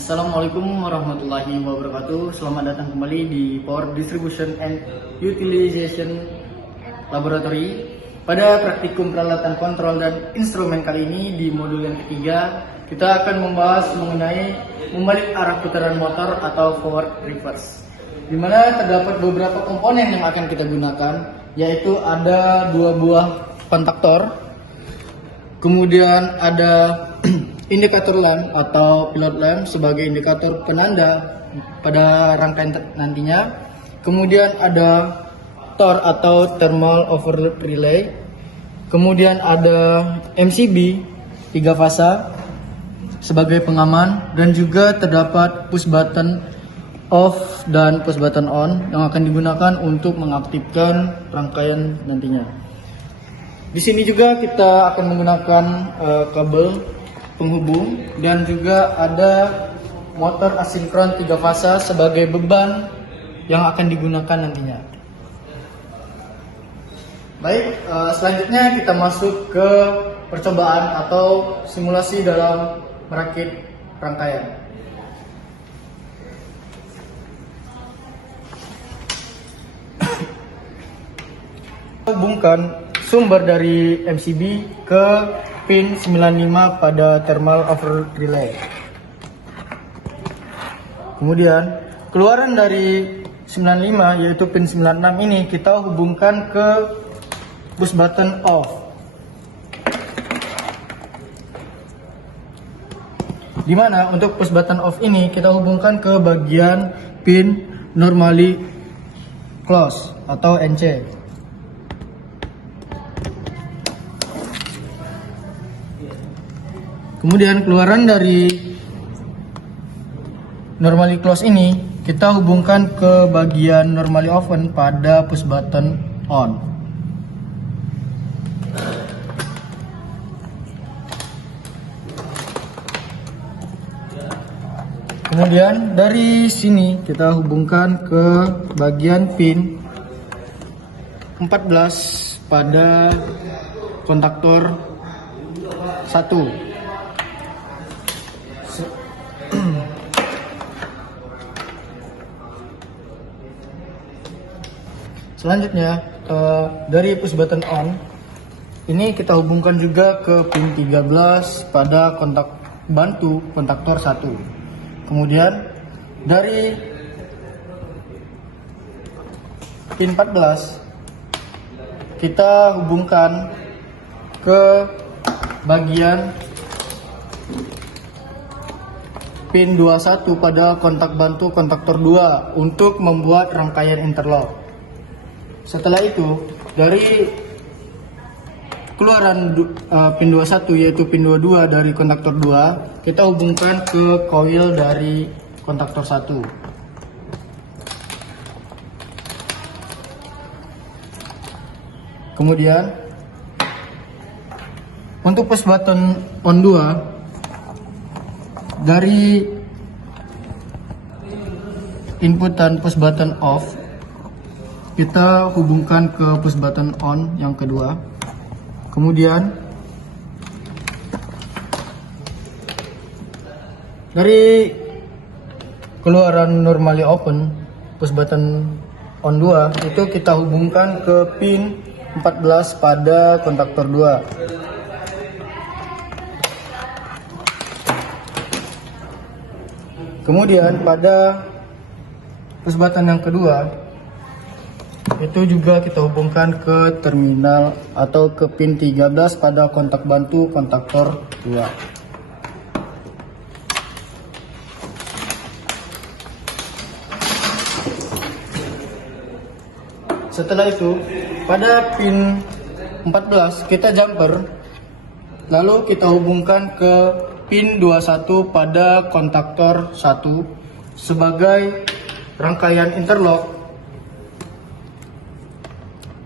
Assalamualaikum warahmatullahi wabarakatuh. Selamat datang kembali di Power Distribution and Utilization Laboratory. Pada praktikum peralatan kontrol dan instrumen kali ini di modul yang ketiga, kita akan membahas mengenai membalik arah putaran motor atau forward reverse, di mana terdapat beberapa komponen yang akan kita gunakan, yaitu ada dua buah kontaktor, kemudian ada indikator lamp atau pilot lamp sebagai indikator penanda pada rangkaian nantinya. Kemudian ada TOR atau thermal overload relay. Kemudian ada MCB 3 fasa sebagai pengaman, dan juga terdapat push button off dan push button on yang akan digunakan untuk mengaktifkan rangkaian nantinya. Di sini juga kita akan menggunakan kabel penghubung, dan juga ada motor asinkron 3 fasa sebagai beban yang akan digunakan nantinya. Baik, selanjutnya kita masuk ke percobaan atau simulasi dalam merakit rangkaian. Hubungkan sumber dari MCB ke pin 95 pada thermal overload relay. Kemudian keluaran dari 95 yaitu pin 96 ini kita hubungkan ke push button off. Dimana untuk push button off ini kita hubungkan ke bagian pin normally close atau NC. Kemudian keluaran dari normally close ini kita hubungkan ke bagian normally open pada push button on. Kemudian dari sini kita hubungkan ke bagian pin 14 pada kontaktor 1. Selanjutnya dari push button on ini kita hubungkan juga ke pin 13 pada kontak bantu kontaktor 1. Kemudian dari pin 14 kita hubungkan ke bagian pin 21 pada kontak bantu kontaktor 2 untuk membuat rangkaian interlock. Setelah itu, dari keluaran pin 21 yaitu pin 22 dari kontaktor 2, kita hubungkan ke coil dari kontaktor 1. Kemudian untuk push button on 2 dari input dan push button off kita hubungkan ke push button on yang kedua. Kemudian dari keluaran normally open push button on 2 itu kita hubungkan ke pin 14 pada kontaktor 2. Kemudian pada push button yang kedua itu juga kita hubungkan ke terminal atau ke pin 13 pada kontak bantu kontaktor 2. Setelah itu pada pin 14 kita jumper, lalu kita hubungkan ke pin 21 pada kontaktor 1 sebagai rangkaian interlock.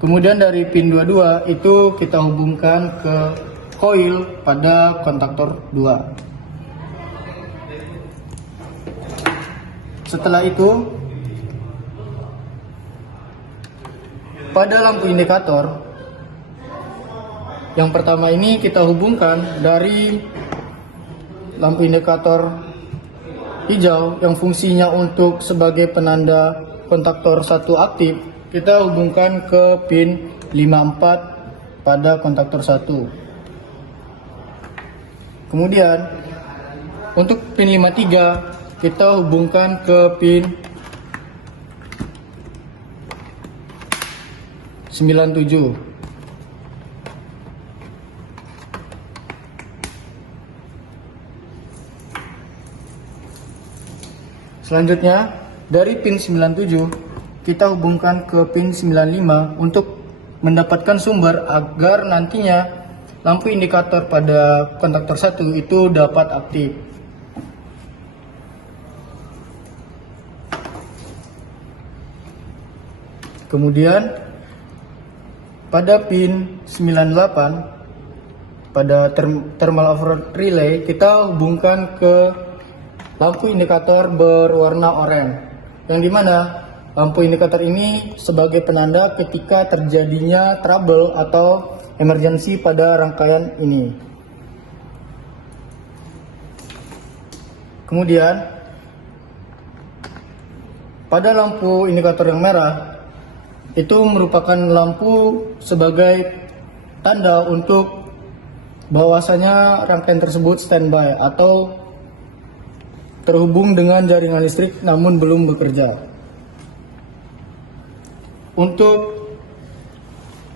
Kemudian dari pin 22 itu kita hubungkan ke coil pada kontaktor 2. Setelah itu pada lampu indikator yang pertama ini kita hubungkan dari lampu indikator hijau yang fungsinya untuk sebagai penanda kontaktor 1 aktif, kita hubungkan ke pin 54 pada kontaktor 1. Kemudian untuk pin 53 kita hubungkan ke pin 97. Selanjutnya, dari pin 97 kita hubungkan ke pin 95 untuk mendapatkan sumber agar nantinya lampu indikator pada kontaktor 1 itu dapat aktif. Kemudian pada pin 98 pada thermal overload relay kita hubungkan ke lampu indikator berwarna oranye, yang dimana lampu indikator ini sebagai penanda ketika terjadinya trouble atau emergency pada rangkaian ini. Kemudian pada lampu indikator yang merah itu merupakan lampu sebagai tanda untuk bahwasanya rangkaian tersebut standby atau terhubung dengan jaringan listrik namun belum bekerja. Untuk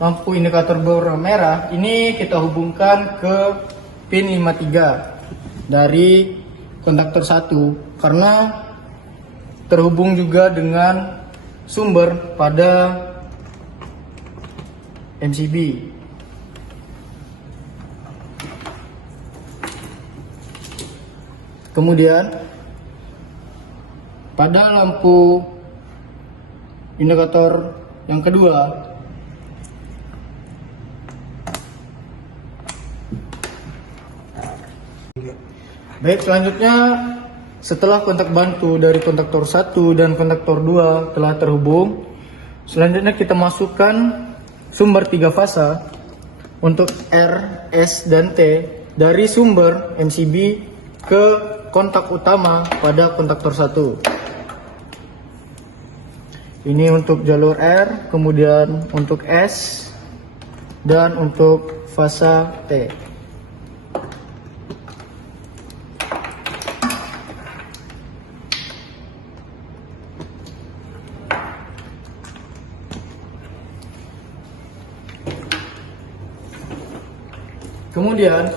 lampu indikator berwarna merah ini kita hubungkan ke pin 53 dari kontaktor 1 karena terhubung juga dengan sumber pada MCB. Kemudian pada lampu indikator yang kedua baik, selanjutnya setelah kontak bantu dari kontaktor 1 dan kontaktor 2 telah terhubung, selanjutnya kita masukkan sumber 3 fasa untuk R, S, dan T dari sumber MCB ke kontak utama pada kontaktor 1. Ini untuk jalur R, kemudian untuk S, dan untuk fasa T. Kemudian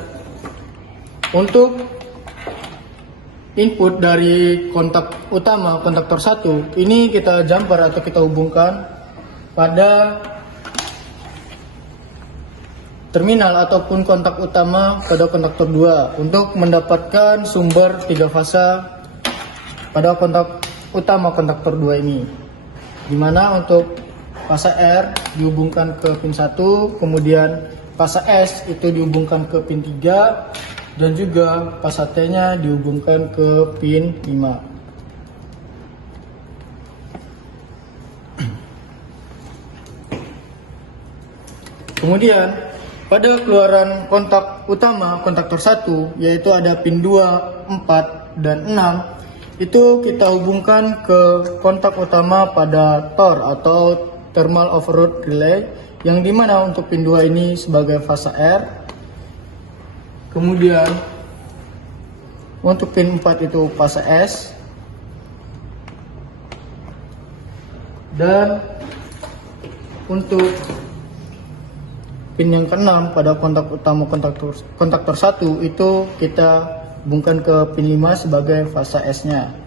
untuk input dari kontak utama kontaktor 1 ini kita jumper atau kita hubungkan pada terminal ataupun kontak utama pada kontaktor 2 untuk mendapatkan sumber 3 fasa pada kontak utama kontaktor 2 ini, dimana untuk fasa R dihubungkan ke pin 1, kemudian fasa S itu dihubungkan ke pin 3, dan juga fasa T-nya dihubungkan ke pin 5. Kemudian pada keluaran kontak utama kontaktor 1 yaitu ada pin 2, 4, dan 6 itu kita hubungkan ke kontak utama pada TOR atau thermal overload relay, yang dimana untuk pin 2 ini sebagai fasa R. Kemudian untuk pin 4 itu fasa S, dan untuk pin yang ke-6 pada kontak utama kontaktor 1 itu kita hubungkan ke pin 5 sebagai fasa S-nya.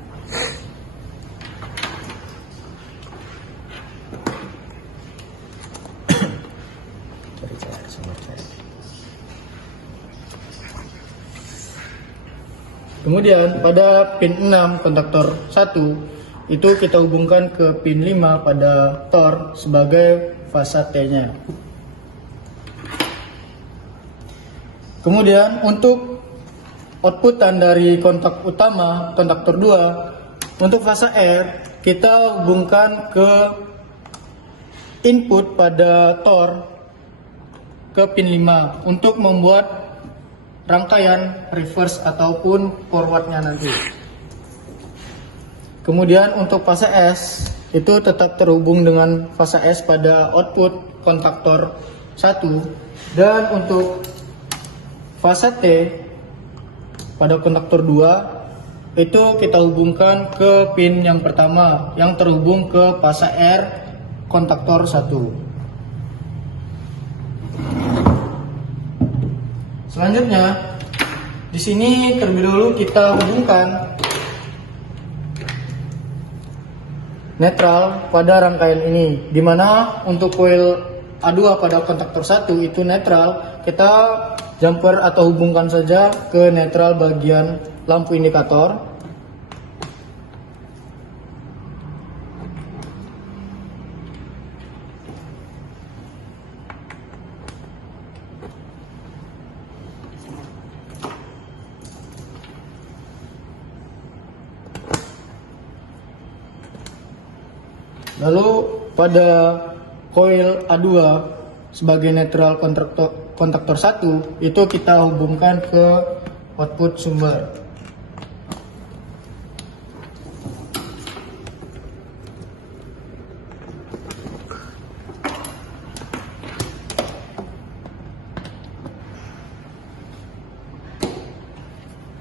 Kemudian pada pin 6 kontaktor 1 itu kita hubungkan ke pin 5 pada TOR sebagai fasa T-nya. Kemudian untuk outputan dari kontak utama kontaktor 2 untuk fasa R kita hubungkan ke input pada TOR ke pin 5 untuk membuat rangkaian reverse ataupun forwardnya nanti. Kemudian untuk fase S itu tetap terhubung dengan fase S pada output kontaktor 1, dan untuk fase T pada kontaktor 2 itu kita hubungkan ke pin yang pertama yang terhubung ke fase R kontaktor 1. Selanjutnya di sini terlebih dahulu kita hubungkan netral pada rangkaian ini, dimana untuk coil A2 pada kontaktor 1 itu netral, kita jumper atau hubungkan saja ke netral bagian lampu indikator. Lalu pada coil A2 sebagai netral kontaktor 1 itu kita hubungkan ke output sumber.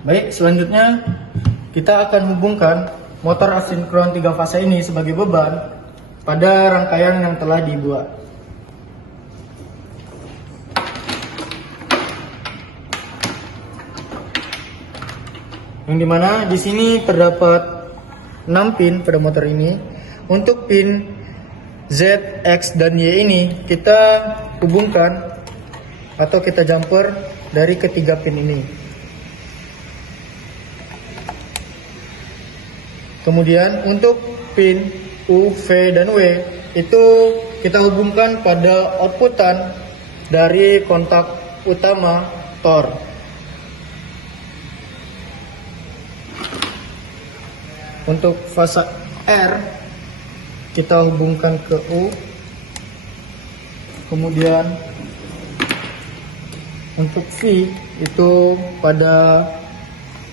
Baik, selanjutnya kita akan hubungkan motor asinkron 3 fase ini sebagai beban pada rangkaian yang telah dibuat. Yang dimana di sini terdapat 6 pin pada motor ini. Untuk pin Z, X, dan Y ini kita hubungkan atau kita jumper dari ketiga pin ini. Kemudian untuk pin U, V, dan W itu kita hubungkan pada outputan dari kontak utama Tor. Untuk fase R kita hubungkan ke U. Kemudian untuk V itu pada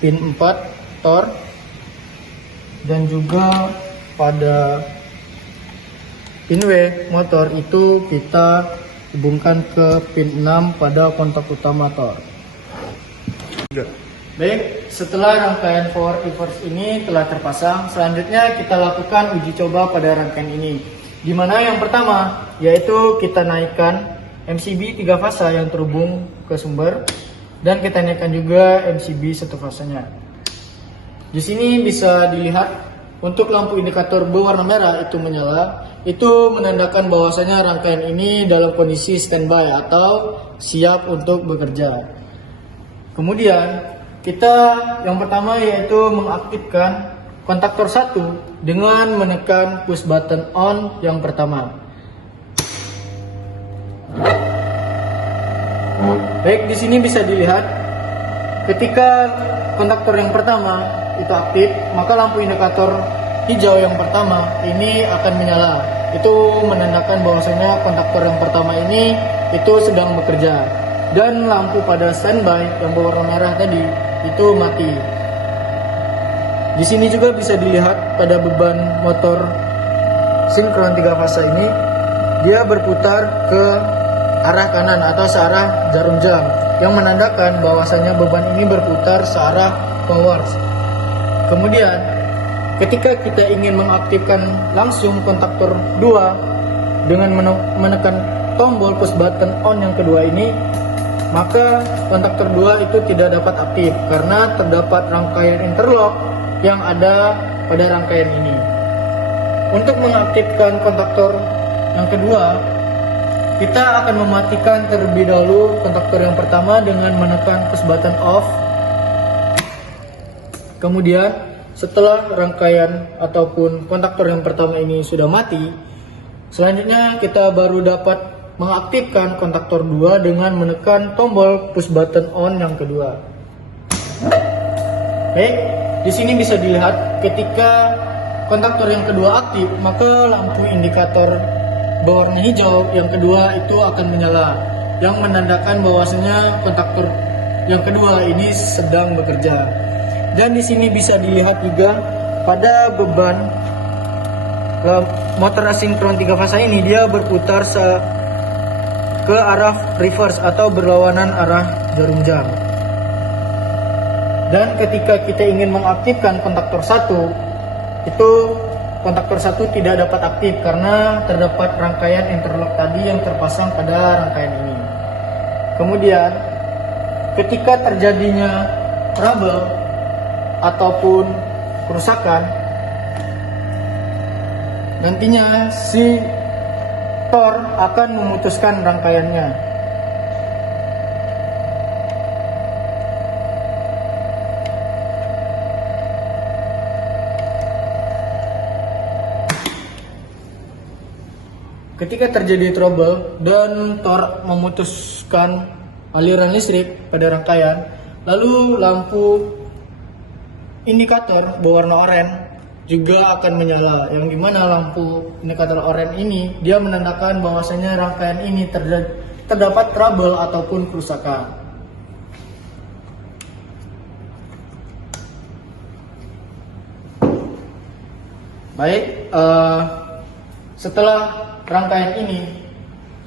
pin 4 Tor, dan juga pada pin W motor itu kita hubungkan ke pin 6 pada kontak utama Tor. Baik, setelah rangkaian forward reverse ini telah terpasang, selanjutnya kita lakukan uji coba pada rangkaian ini. Di mana yang pertama yaitu kita naikkan MCB 3 fasa yang terhubung ke sumber, dan kita naikkan juga MCB 1 fasanya. Di sini bisa dilihat untuk lampu indikator berwarna merah itu menyala, itu menandakan bahwasanya rangkaian ini dalam kondisi standby atau siap untuk bekerja. Kemudian kita yang pertama yaitu mengaktifkan kontaktor 1 dengan menekan push button on yang pertama. Baik, di sini bisa dilihat ketika kontaktor yang pertama itu aktif, maka lampu indikator hijau yang pertama ini akan menyala. Itu menandakan bahwasanya kontaktor yang pertama ini itu sedang bekerja, dan lampu pada standby yang berwarna merah tadi itu mati. Di sini juga bisa dilihat pada beban motor sinkron 3 fasa ini, dia berputar ke arah kanan atau searah jarum jam, yang menandakan bahwasanya beban ini berputar searah forward. Kemudian ketika kita ingin mengaktifkan langsung kontaktor 2 dengan menekan tombol push button on yang kedua ini, maka kontaktor 2 itu tidak dapat aktif karena terdapat rangkaian interlock yang ada pada rangkaian ini. Untuk mengaktifkan kontaktor yang kedua, kita akan mematikan terlebih dahulu kontaktor yang pertama dengan menekan push button off. Kemudian setelah rangkaian ataupun kontaktor yang pertama ini sudah mati, selanjutnya kita baru dapat mengaktifkan kontaktor 2 dengan menekan tombol push button on yang kedua. Baik, di sini bisa dilihat ketika kontaktor yang kedua aktif, maka lampu indikator berwarna hijau yang kedua itu akan menyala, yang menandakan bahwasanya kontaktor yang kedua ini sedang bekerja. Dan di sini bisa dilihat juga pada beban motor asinkron 3 fasa ini dia berputar ke arah reverse atau berlawanan arah jarum jam. Dan ketika kita ingin mengaktifkan kontaktor 1, itu kontaktor 1 tidak dapat aktif karena terdapat rangkaian interlock tadi yang terpasang pada rangkaian ini. Kemudian ketika terjadinya trouble ataupun kerusakan, nantinya si Thor akan memutuskan rangkaiannya. Ketika terjadi trouble dan Thor memutuskan aliran listrik pada rangkaian, lalu lampu indikator berwarna oranye juga akan menyala, yang dimana lampu indikator oranye ini dia menandakan bahwasanya rangkaian ini terdapat trouble ataupun kerusakan. Baik, setelah rangkaian ini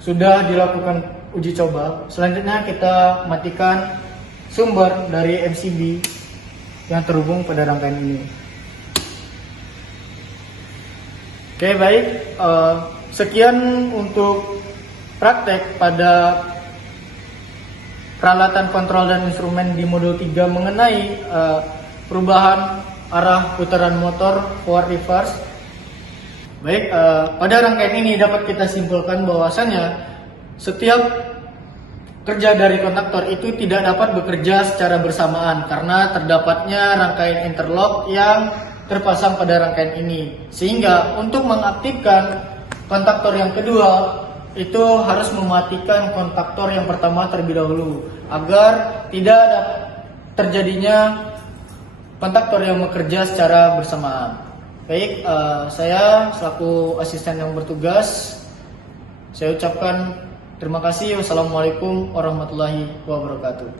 sudah dilakukan uji coba, selanjutnya kita matikan sumber dari MCB yang terhubung pada rangkaian ini. Oke, baik, sekian untuk praktek pada peralatan kontrol dan instrumen di modul 3 mengenai perubahan arah putaran motor forward reverse. Baik, pada rangkaian ini dapat kita simpulkan bahwasannya setiap kerja dari kontaktor itu tidak dapat bekerja secara bersamaan karena terdapatnya rangkaian interlock yang terpasang pada rangkaian ini. Sehingga untuk mengaktifkan kontaktor yang kedua itu harus mematikan kontaktor yang pertama terlebih dahulu agar tidak terjadinya kontaktor yang bekerja secara bersamaan. Baik, saya selaku asisten yang bertugas, saya ucapkan terima kasih. Wassalamualaikum warahmatullahi wabarakatuh.